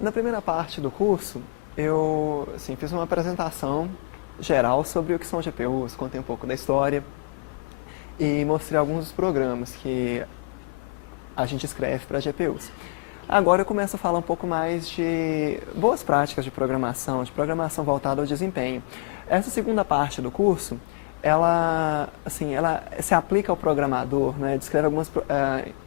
Na primeira parte do curso, eu fiz uma apresentação geral sobre o que são GPUs, contei um pouco da história e mostrei alguns dos programas que a gente escreve para GPUs. Agora eu começo a falar um pouco mais de boas práticas de programação voltada ao desempenho. Essa segunda parte do curso, ela se aplica ao programador, né, descreve algumas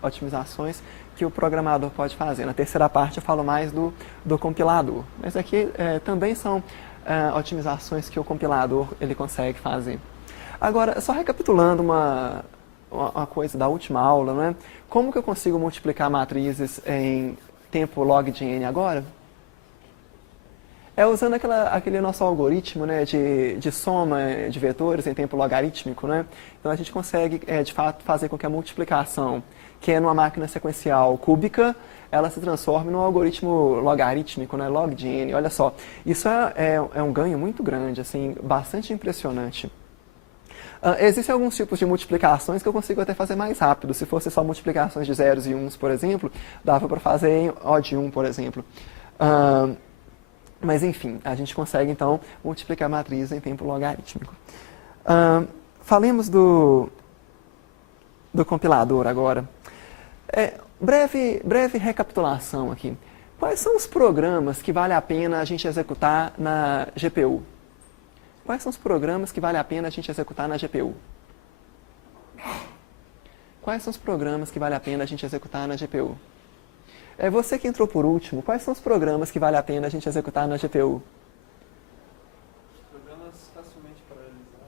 otimizações que o programador pode fazer. Na terceira parte eu falo mais do compilador. Mas aqui também são otimizações que o compilador ele consegue fazer. Agora, só recapitulando uma coisa da última aula, né? Como que eu consigo multiplicar matrizes em tempo log de n agora? É usando aquele nosso algoritmo, né, de soma de vetores em tempo logarítmico, né? Então a gente consegue, de fato, fazer com que a multiplicação, que é numa máquina sequencial cúbica, ela se transforme num algoritmo logarítmico, né, log de n. Olha só, isso é um ganho muito grande, assim, bastante impressionante. Existem alguns tipos de multiplicações que eu consigo até fazer mais rápido. Se fosse só multiplicações de zeros e uns, por exemplo, dava para fazer em O de 1, por exemplo. Mas, enfim, a gente consegue, então, multiplicar a matriz em tempo logarítmico. Falemos do compilador agora. Breve recapitulação aqui. Quais são os programas que vale a pena a gente executar na GPU? Quais são os programas que vale a pena a gente executar na GPU? Quais são os programas que vale a pena a gente executar na GPU? Você que entrou por último, quais são os programas que vale a pena a gente executar na GPU? Programas facilmente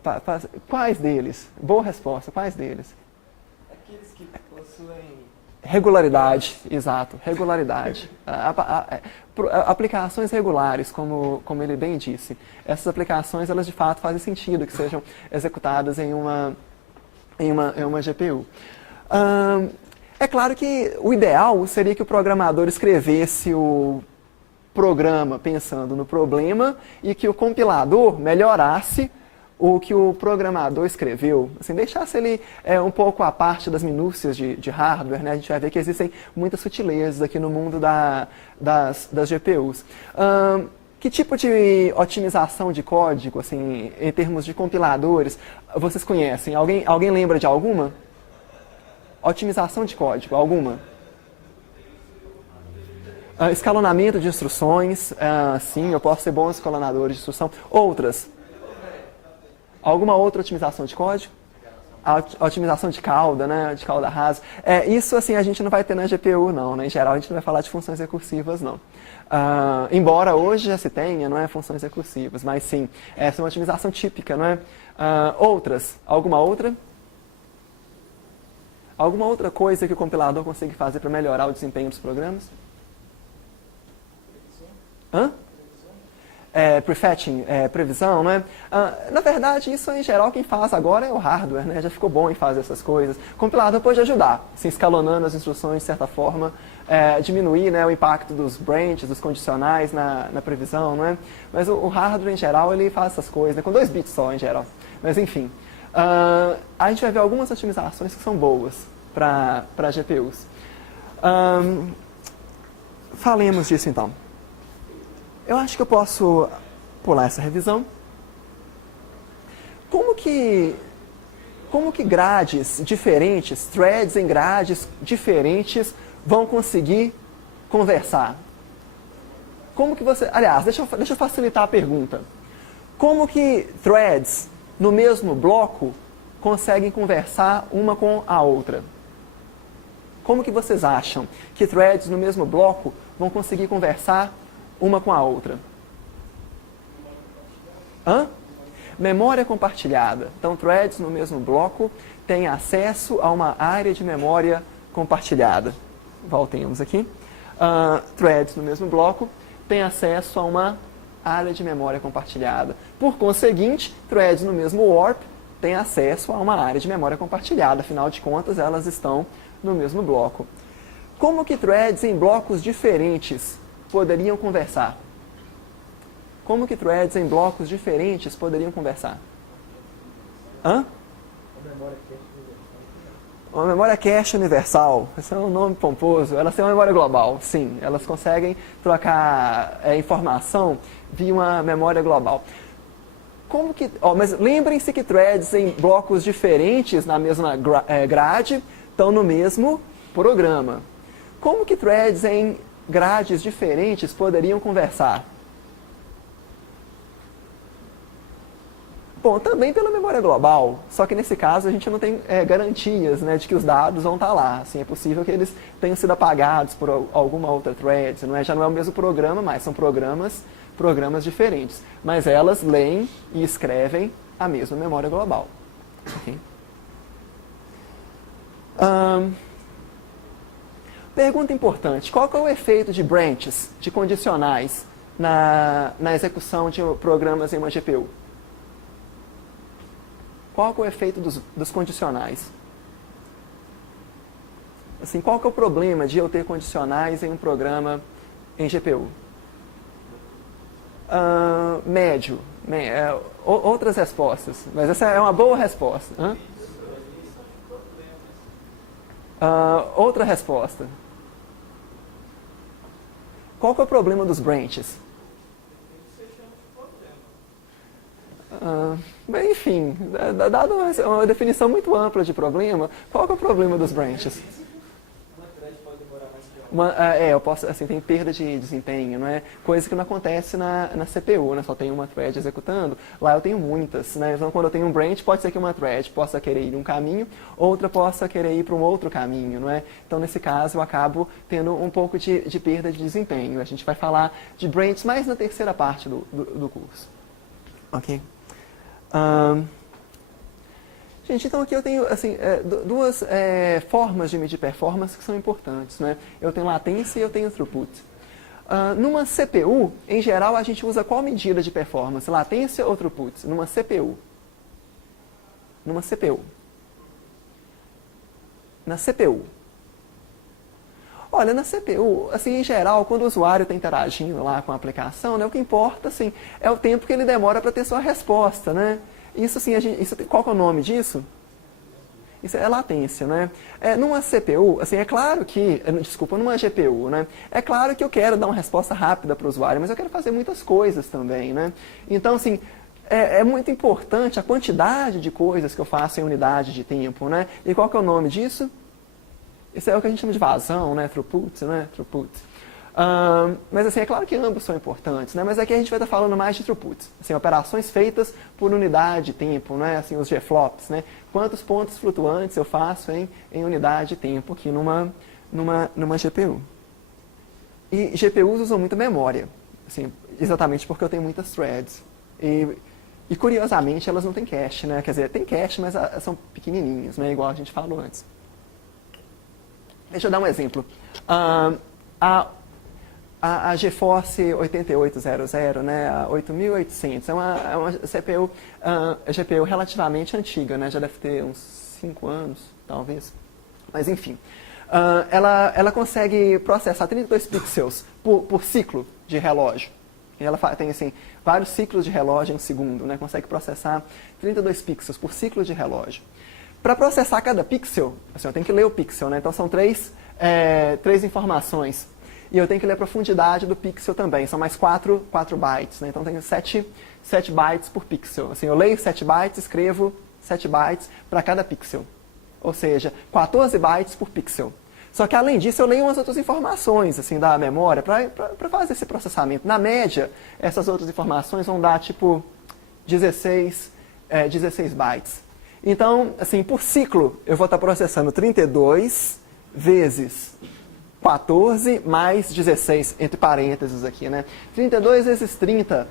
paralelizados. Quais deles? Boa resposta, quais deles? Aqueles que possuem... Regularidade, exato, regularidade. Aplicações regulares, como ele bem disse. Essas aplicações, elas de fato fazem sentido que sejam executadas em uma GPU. É claro que o ideal seria que o programador escrevesse o programa pensando no problema e que o compilador melhorasse o que o programador escreveu, assim, deixasse ele um pouco à parte das minúcias de hardware, né? A gente vai ver que existem muitas sutilezas aqui no mundo das GPUs. Que tipo de otimização de código, assim, em termos de compiladores, vocês conhecem? Alguém lembra de alguma? Otimização de código, alguma? Escalonamento de instruções, sim, eu posso ser bom escalonador de instrução. Outras? Alguma outra otimização de código? A otimização de cauda, né? De cauda rasa. Isso, assim, a gente não vai ter na GPU, não, né? Em geral, a gente não vai falar de funções recursivas, não. Embora hoje já se tenha, não é, funções recursivas, mas sim, essa é uma otimização típica, não é? Outras? Alguma outra? Alguma outra coisa que o compilador consegue fazer para melhorar o desempenho dos programas? Prefetching, previsão, né? Na verdade, isso em geral quem faz agora é o hardware, né? Já ficou bom em fazer essas coisas. O compilador pode ajudar, se escalonando as instruções de certa forma, diminuir, né, o impacto dos branches, dos condicionais na previsão, não é? Mas o hardware em geral ele faz essas coisas, né? Com 2 bits só em geral. Mas enfim, a gente vai ver algumas otimizações que são boas para GPUs. Falemos disso então. Eu acho que eu posso pular essa revisão. Como que grades diferentes, threads em grades diferentes vão conseguir conversar? Como que você... Aliás, deixa eu facilitar a pergunta. Como que threads no mesmo bloco conseguem conversar uma com a outra? Como que vocês acham que threads no mesmo bloco vão conseguir conversar uma com a outra? Memória compartilhada. Então, threads no mesmo bloco têm acesso a uma área de memória compartilhada. voltemos aqui. Threads no mesmo bloco tem acesso a uma área de memória compartilhada. Por conseguinte, threads no mesmo warp têm acesso a uma área de memória compartilhada. Afinal de contas, elas estão no mesmo bloco. Como que threads em blocos diferentes poderiam conversar? Como que threads em blocos diferentes poderiam conversar? Uma memória cache universal. Esse é um nome pomposo. Elas têm uma memória global, sim. Elas conseguem trocar informação via uma memória global. Como que, mas lembrem-se que threads em blocos diferentes na mesma grade estão no mesmo programa. Como que threads em grades diferentes poderiam conversar? Bom, também pela memória global, só que nesse caso a gente não tem garantias, né, de que os dados vão estar lá. Assim, é possível que eles tenham sido apagados por alguma outra thread, já não é o mesmo programa, mas são programas diferentes. Mas elas leem e escrevem a mesma memória global. Okay? Pergunta importante, qual que é o efeito de branches, de condicionais, na execução de programas em uma GPU? Qual que é o efeito dos condicionais? Assim, qual que é o problema de eu ter condicionais em um programa em GPU? Médio. Outras respostas, mas essa é uma boa resposta. Outra resposta. Qual que é o problema dos branches? Bem, enfim, dado uma definição muito ampla de problema, qual que é o problema dos branches? Uma thread pode demorar mais que outra. Eu posso, assim, tem perda de desempenho, não é? Coisa que não acontece na CPU, né? Só tem uma thread executando. Lá eu tenho muitas, né? Então, quando eu tenho um branch, pode ser que uma thread possa querer ir um caminho, outra possa querer ir para um outro caminho, não é? Então, nesse caso, eu acabo tendo um pouco de perda de desempenho. A gente vai falar de branches mais na terceira parte do curso. Ok? Gente, então aqui eu tenho assim, duas formas de medir performance que são importantes, né? Eu tenho latência e eu tenho throughput. Numa CPU, em geral, a gente usa qual medida de performance? Latência ou throughput? Numa CPU. Numa CPU. Na CPU. Olha, na CPU, assim, em geral, quando o usuário está interagindo lá com a aplicação, né, o que importa, assim, é o tempo que ele demora para ter sua resposta, né? Isso, assim, qual que é o nome disso? Isso é latência, né? Numa CPU, assim, é claro que, numa GPU, né? É claro que eu quero dar uma resposta rápida para o usuário, mas eu quero fazer muitas coisas também, né? Então, assim, é muito importante a quantidade de coisas que eu faço em unidade de tempo, né? E qual que é o nome disso? Isso é o que a gente chama de vazão, né? Throughput, né? Throughput. Mas assim, é claro que ambos são importantes, né? Mas aqui a gente vai estar falando mais de throughput. Assim, operações feitas por unidade de tempo, né? Assim, os GFLOPs, né? Quantos pontos flutuantes eu faço em unidade de tempo aqui numa GPU. E GPUs usam muita memória, assim, exatamente porque eu tenho muitas threads. E curiosamente, elas não têm cache, né? Quer dizer, tem cache, mas são pequenininhas, né? Igual a gente falou antes. Deixa eu dar um exemplo. A GeForce 8800, né, a 8800, é uma GPU relativamente antiga, né, já deve ter uns 5 anos, talvez. Mas enfim, ela consegue processar 32 pixels por ciclo de relógio. E ela tem assim, vários ciclos de relógio em segundo, né, consegue processar 32 pixels por ciclo de relógio. Para processar cada pixel, assim, eu tenho que ler o pixel, né? Então são três informações. E eu tenho que ler a profundidade do pixel também. São mais 4 bytes, né? Então tem 7 bytes por pixel. Assim, eu leio 7 bytes, escrevo 7 bytes para cada pixel. Ou seja, 14 bytes por pixel. Só que além disso eu leio umas outras informações assim, da memória para fazer esse processamento. Na média, essas outras informações vão dar tipo 16 bytes. Então, assim, por ciclo, eu vou estar processando 32 vezes 14 mais 16, entre parênteses aqui, né? 32 vezes 30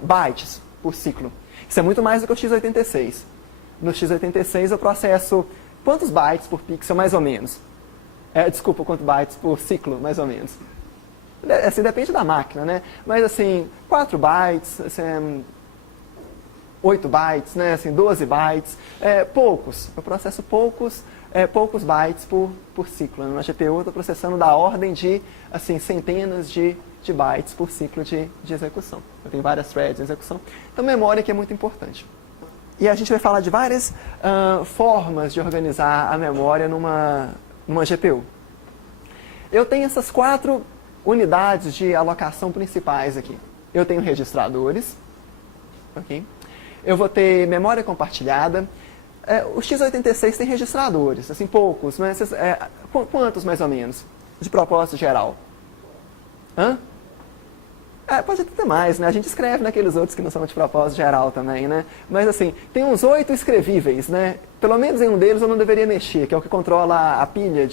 bytes por ciclo. Isso é muito mais do que o x86. No x86 eu processo quantos bytes por pixel, mais ou menos? Desculpa, quantos bytes por ciclo, mais ou menos. Assim, depende da máquina, né? Mas assim, 4 bytes, assim, 8 bytes, né? Assim, 12 bytes, poucos. Eu processo poucos bytes por ciclo. Na GPU eu estou processando da ordem de assim, centenas de bytes por ciclo de execução. Eu tenho várias threads em execução. Então, memória que é muito importante. E a gente vai falar de várias formas de organizar a memória numa GPU. Eu tenho essas 4 unidades de alocação principais aqui. Eu tenho registradores, ok? Eu vou ter memória compartilhada. O x86 tem registradores, assim, poucos, mas quantos mais ou menos? De propósito geral? Hã? Pode até ter mais, né? A gente escreve naqueles outros que não são de propósito geral também, né? Mas assim, tem uns 8 escrevíveis, né? Pelo menos em um deles eu não deveria mexer, que é o que controla a pilha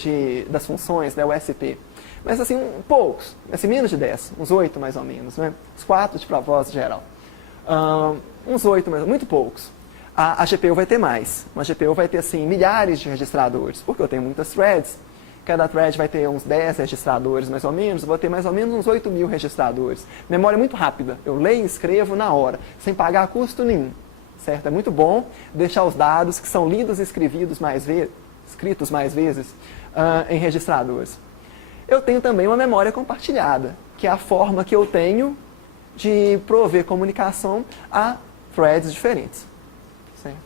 das funções, né? O SP. Mas assim, poucos, assim, menos de 10, uns 8 mais ou menos, né? Os 4 de propósito geral. Uns 8, mas muito poucos. A GPU vai ter mais. Uma GPU vai ter, assim, milhares de registradores, porque eu tenho muitas threads. Cada thread vai ter uns 10 registradores, mais ou menos. Eu vou ter mais ou menos uns 8.000 registradores. Memória muito rápida. Eu leio e escrevo na hora, sem pagar custo nenhum. Certo? É muito bom deixar os dados que são lidos e escritos mais vezes em registradores. Eu tenho também uma memória compartilhada, que é a forma que eu tenho de prover comunicação a threads diferentes. Certo?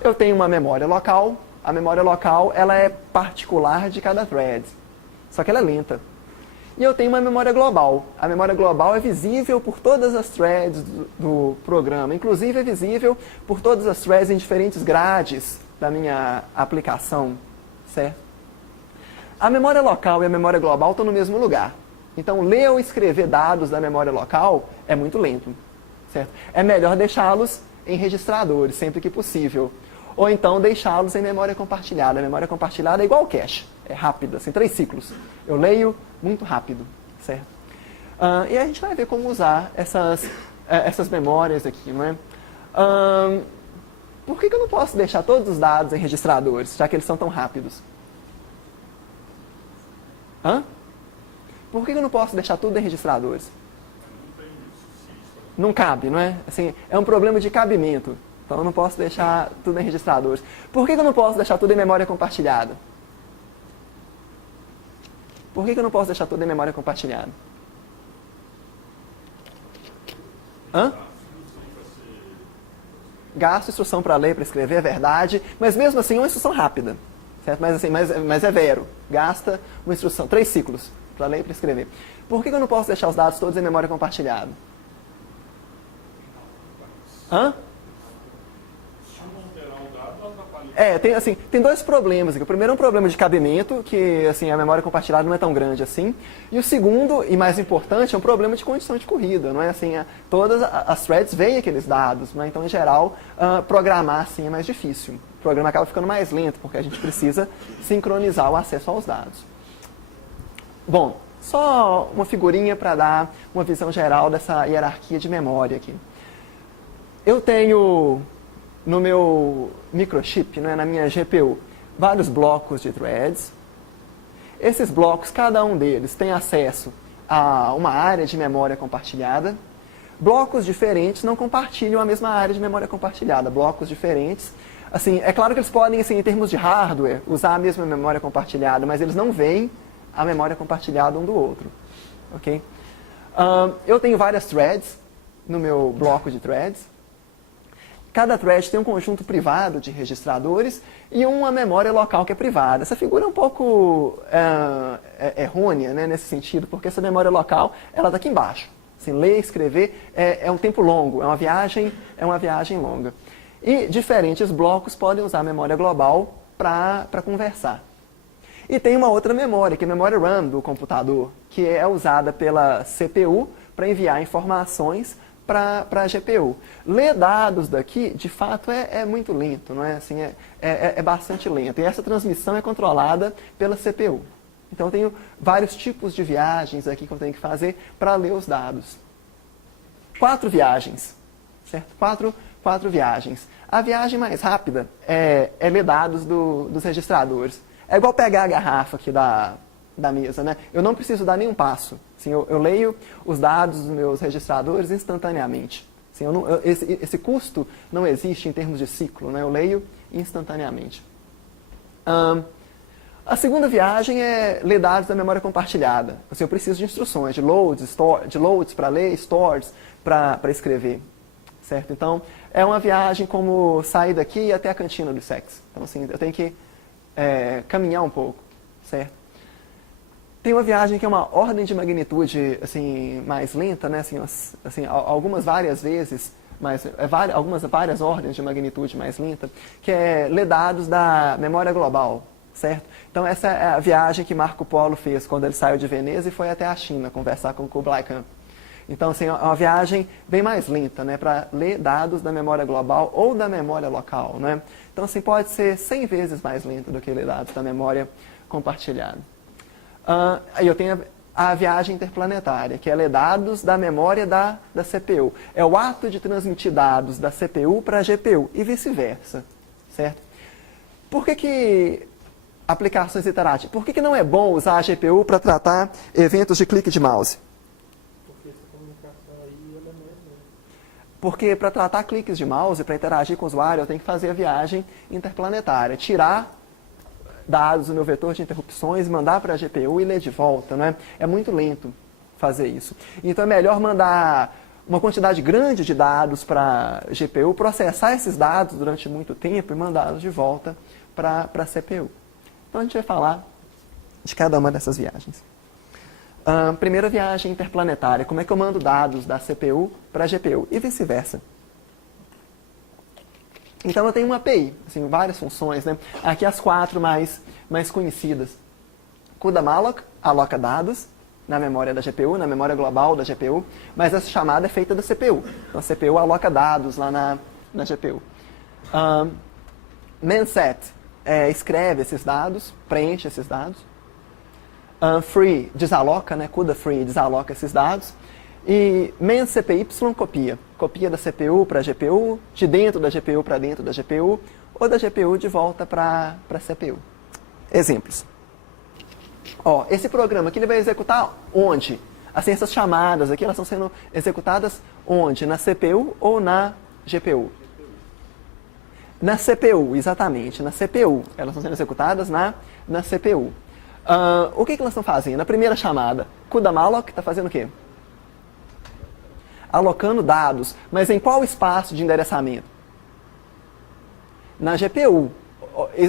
Eu tenho uma memória local. A memória local ela é particular de cada thread, só que ela é lenta. E eu tenho uma memória global. A memória global é visível por todas as threads do programa, inclusive é visível por todas as threads em diferentes grades da minha aplicação. Certo? A memória local e a memória global estão no mesmo lugar. Então, ler ou escrever dados da memória local é muito lento. Certo? É melhor deixá-los em registradores, sempre que possível. Ou então deixá-los em memória compartilhada. A memória compartilhada é igual ao cache, é rápida, assim, 3 ciclos. Eu leio muito rápido, certo? E a gente vai ver como usar essas memórias aqui, não é? Por que eu não posso deixar todos os dados em registradores, já que eles são tão rápidos? Por que eu não posso deixar tudo em registradores? Não cabe, não é? Assim, é um problema de cabimento. Então eu não posso deixar tudo em registradores. Por que eu não posso deixar tudo em memória compartilhada? Por que eu não posso deixar tudo em memória compartilhada? Gasto instrução para ler, para escrever, é verdade, mas mesmo assim é uma instrução rápida. Certo? Mas, assim, mas é vero. Gasta uma instrução, 3 ciclos, para ler e para escrever. Por que eu não posso deixar os dados todos em memória compartilhada? Tem 2 problemas aqui. O primeiro é um problema de cabimento, que assim, a memória compartilhada não é tão grande assim. E o segundo, e mais importante, é um problema de condição de corrida. Não é? Assim, todas as threads veem aqueles dados, né? Então, em geral, programar assim é mais difícil. O programa acaba ficando mais lento, porque a gente precisa sincronizar o acesso aos dados. Bom, só uma figurinha para dar uma visão geral dessa hierarquia de memória aqui. Eu tenho no meu microchip, né, na minha GPU, vários blocos de threads. Esses blocos, cada um deles tem acesso a uma área de memória compartilhada. Blocos diferentes não compartilham a mesma área de memória compartilhada. Blocos diferentes, assim, é claro que eles podem, assim, em termos de hardware, usar a mesma memória compartilhada, mas eles não veem a memória compartilhada um do outro. Ok? Eu tenho várias threads no meu bloco de threads. Cada thread tem um conjunto privado de registradores e uma memória local que é privada. Essa figura é um pouco errônea, né, nesse sentido, porque essa memória local ela está aqui embaixo. Assim, ler e escrever é um tempo longo, é uma viagem longa. E diferentes blocos podem usar a memória global para conversar. E tem uma outra memória, que é a memória RAM do computador, que é usada pela CPU para enviar informações para a GPU. Ler dados daqui, de fato, é muito lento, não é? Assim, é bastante lento. E essa transmissão é controlada pela CPU. Então, eu tenho vários tipos de viagens aqui que eu tenho que fazer para ler os dados. 4 viagens, certo? 4 viagens. A viagem mais rápida é ler dados dos registradores. É igual pegar a garrafa aqui da mesa, né? Eu não preciso dar nenhum passo. Assim, eu leio os dados dos meus registradores instantaneamente. Assim, esse custo não existe em termos de ciclo, né? Eu leio instantaneamente. A segunda viagem é ler dados da memória compartilhada. Assim, eu preciso de instruções, de loads para ler, stores para escrever. Certo? Então, é uma viagem como sair daqui até a cantina do SEX. Então, assim, eu tenho que caminhar um pouco. Certo? Tem uma viagem que é uma ordem de magnitude assim, mais lenta, né? Assim, algumas várias vezes, mas algumas várias ordens de magnitude mais lenta, que é ler dados da memória global, certo? Então essa é a viagem que Marco Polo fez quando ele saiu de Veneza e foi até a China conversar com Kublai Khan. Então, assim, é uma viagem bem mais lenta, né? Para ler dados da memória global ou da memória local, né? Então, assim, pode ser 100 vezes mais lenta do que ler dados da memória compartilhada. Aí eu tenho a viagem interplanetária, que é ler dados da memória da CPU. É o ato de transmitir dados da CPU para a GPU e vice-versa, certo? Por que aplicações iterativas? Por que não é bom usar a GPU para tratar eventos de clique de mouse? Porque essa comunicação aí ela é mais lenta. Porque para tratar cliques de mouse, para interagir com o usuário, eu tenho que fazer a viagem interplanetária, tirar dados do meu vetor de interrupções, mandar para a GPU e ler de volta, né? É muito lento fazer isso. Então é melhor mandar uma quantidade grande de dados para a GPU, processar esses dados durante muito tempo e mandá-los de volta para a CPU. Então a gente vai falar de cada uma dessas viagens. Primeira viagem interplanetária, como é que eu mando dados da CPU para a GPU e vice-versa. Então eu tenho uma API, assim, várias funções, né? Aqui as 4 mais conhecidas. CUDA-malloc aloca dados na memória da GPU, na memória global da GPU, mas essa chamada é feita da CPU. Então a CPU aloca dados lá na GPU. Manset escreve esses dados, preenche esses dados. Free desaloca, né? CUDA-free desaloca esses dados. E main-cpy copia da CPU para a GPU, de dentro da GPU para dentro da GPU, ou da GPU de volta para a CPU. Exemplos. Esse programa aqui ele vai executar onde? Assim, essas chamadas aqui elas estão sendo executadas onde? Na CPU ou na GPU? Na CPU, exatamente, na CPU. Elas estão sendo executadas na CPU. O que elas estão fazendo? Na primeira chamada, CUDA-malloc está fazendo o quê? Alocando dados, mas em qual espaço de endereçamento? Na GPU.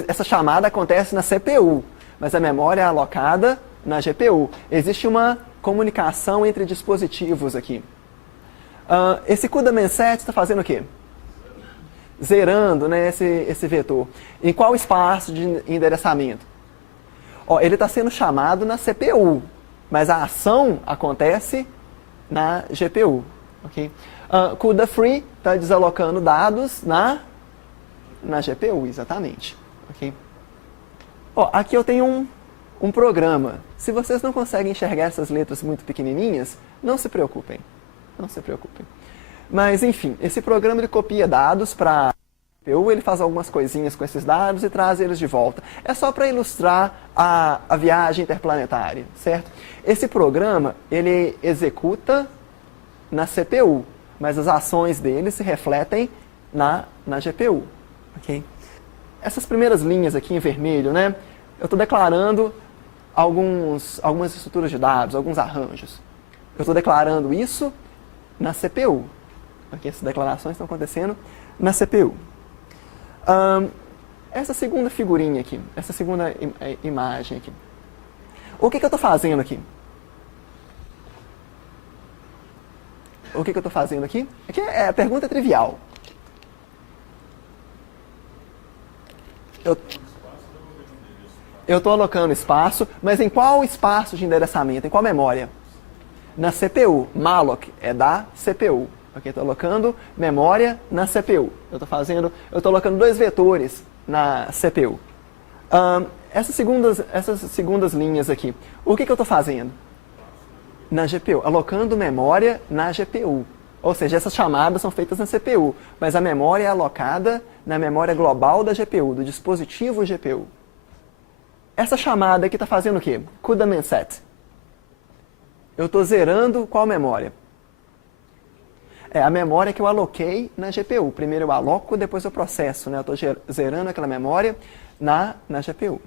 Essa chamada acontece na CPU, mas a memória é alocada na GPU. Existe uma comunicação entre dispositivos aqui. Esse CUDA-manset está fazendo o quê? Zerando, né, esse vetor. Em qual espaço de endereçamento? Ele está sendo chamado na CPU, mas a ação acontece na GPU. Okay? CUDA-free está desalocando dados na GPU, exatamente. Okay? Aqui eu tenho um programa. Se vocês não conseguem enxergar essas letras muito pequenininhas, não se preocupem. Não se preocupem. Mas, enfim, esse programa ele copia dados para a GPU, ele faz algumas coisinhas com esses dados e traz eles de volta. É só para ilustrar a viagem interplanetária, certo? Esse programa, ele executa na CPU, mas as ações dele se refletem na GPU. Okay? Essas primeiras linhas aqui em vermelho, né, eu estou declarando algumas estruturas de dados, alguns arranjos. Eu estou declarando isso na CPU. Okay? Essas declarações estão acontecendo na CPU. Essa segunda figurinha aqui, essa segunda imagem aqui. O que eu estou fazendo aqui? O que eu estou fazendo aqui? Aqui a pergunta é trivial. Eu estou alocando espaço, mas em qual espaço de endereçamento? Em qual memória? Na CPU. Malloc é da CPU. Okay? Estou alocando memória na CPU. Eu estou alocando 2 vetores na CPU. Essas segundas linhas aqui. O que eu estou fazendo? Na GPU, alocando memória na GPU. Ou seja, essas chamadas são feitas na CPU, mas a memória é alocada na memória global da GPU, do dispositivo GPU. essa chamada aqui está fazendo o quê? CUDA main set. Eu estou zerando qual memória? É a memória que eu aloquei na GPU. Primeiro eu aloco, depois eu processo. Né? Eu estou zerando aquela memória na GPU.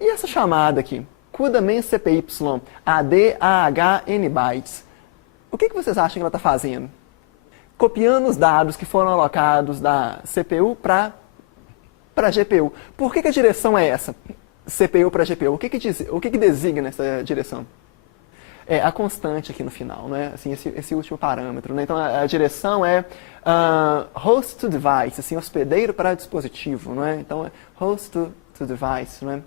E essa chamada aqui? CUDA main CPY, AD, AH, N bytes. O que vocês acham que ela está fazendo? Copiando os dados que foram alocados da CPU para a GPU. Por que a direção é essa? CPU para GPU. O que designa essa direção? É a constante aqui no final, né? Assim, esse último parâmetro. Né? Então, a direção é host to device, assim, hospedeiro para dispositivo. Né? Então, é host to device. Né?